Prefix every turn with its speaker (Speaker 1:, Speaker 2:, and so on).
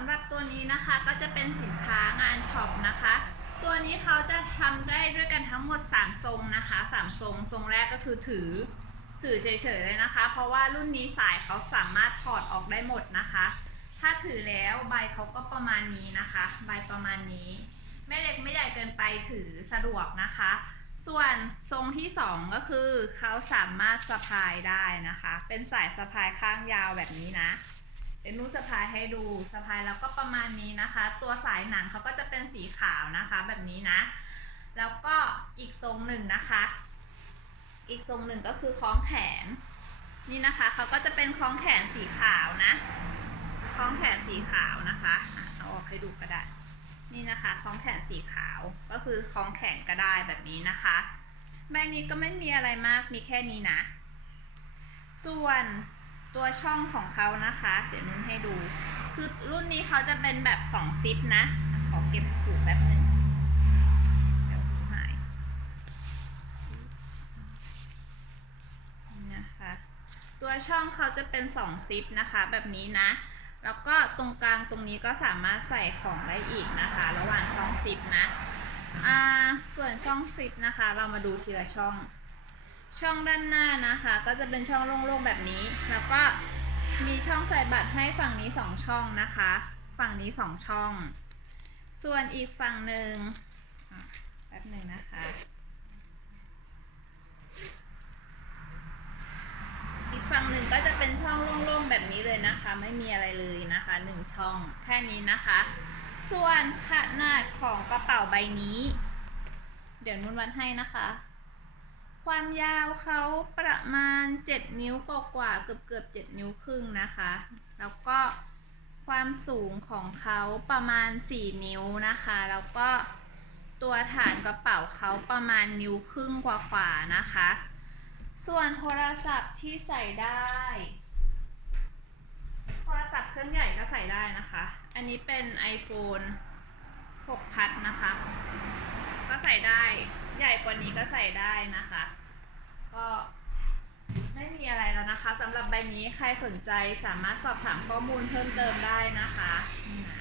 Speaker 1: ำหรับตัวนี้นะคะก็จะเป็นสินค้างานช็อปนะคะ ตัวนี้เขาจะทำได้ด้วยกันทั้งหมด 3 ทรงนะคะ3ทรงทรงแรกก็คือถือถือเฉยๆเลยนะคะ เพราะว่ารุ่นนี้สายเขาสามารถถอดออกได้หมดนะคะ ถ้าถือแล้วใบเขาก็ประมาณนี้นะคะ ใบประมาณนี้ไม่เล็กไม่ใหญ่เกินไปถือสะดวกนะคะ ส่วนทรงที่ 2 ก็คือเขาสามารถสะพายได้นะคะ เป็นสายสะพายข้างยาวแบบนี้นะ เดี๋ยวนุสะพายให้ดูสะพายแล้วก็ประมาณนี้นะคะ ตัวสายหนังเขาก็จะเป็นสีขาวนะคะแบบนี้นะ แล้วก็อีกทรงหนึ่งนะคะ อีกทรงหนึ่งก็คือคล้องแขน นี่นะคะเขาก็จะเป็นคล้องแขนสีขาวนะคล้องแขนสีขาวนะคะอะเอาออกให้ดูก็ได้ นี่นะคะคล้องแขนสีขาวก็คือคล้องแขนก็ได้แบบนี้นะคะใบนี้ก็ไม่มีอะไรมากมีแค่นี้นะ ส่วน ตัวช่องของเขานะคะ เดี๋ยวนุ่นให้ดู คือรุ่นนี้เขาจะเป็นแบบสองซิปนะ ขอเก็บผูกแป๊บนึงเดี๋ยวผูหายนี่นะคะ ตัวช่องเขาจะเป็นสองซิปนะคะแบบนี้นะ แล้วก็ตรงกลางตรงนี้ก็สามารถใส่ของได้อีกนะคะ ระหว่างช่องซิปนะ อ่า ส่วนช่องซิปนะคะ เรามาดูทีละช่อง ช่องด้านหน้านะคะ ก็จะเป็นช่องโล่งๆแบบนี้ แล้วก็มีช่องใส่บัตรให้ฝั่งนี้สองช่องนะคะ ฝั่งนี้สองช่อง ส่วนอีกฝั่งหนึ่งแป๊บหนึ่งนะคะ อีกฝั่งหนึ่งก็จะเป็นช่องโล่งๆแบบนี้เลยนะคะ ไม่มีอะไรเลยนะคะหนึ่งช่องแค่นี้นะคะ ส่วนขนาดของกระเป๋าใบนี้ เดี๋ยวนุ่นวัดให้นะคะ ความยาวเขาประมาณ 7 นิ้วกว่าๆเกือบเกือบ7นิ้วครึ่งนะคะ แล้วก็ความสูงของเขาประมาณ 4 นิ้วนะคะ แล้วก็ตัวฐานกระเป๋าเขาประมาณนิ้วครึ่งกว่าๆนะคะ ส่วนโทรศัพท์ที่ใส่ได้ โทรศัพท์เครื่องใหญ่ก็ใส่ได้นะคะ อันนี้เป็น iPhone 6พัดนะคะ ก็ใส่ได้ ใหญ่กว่านี้ก็ใส่ได้นะคะ ก็ไม่มีอะไรแล้ว นะคะสำหรับใบนี้ใครสนใจสามารถสอบถามข้อมูลเพิ่มเติมได้นะคะนี่นะ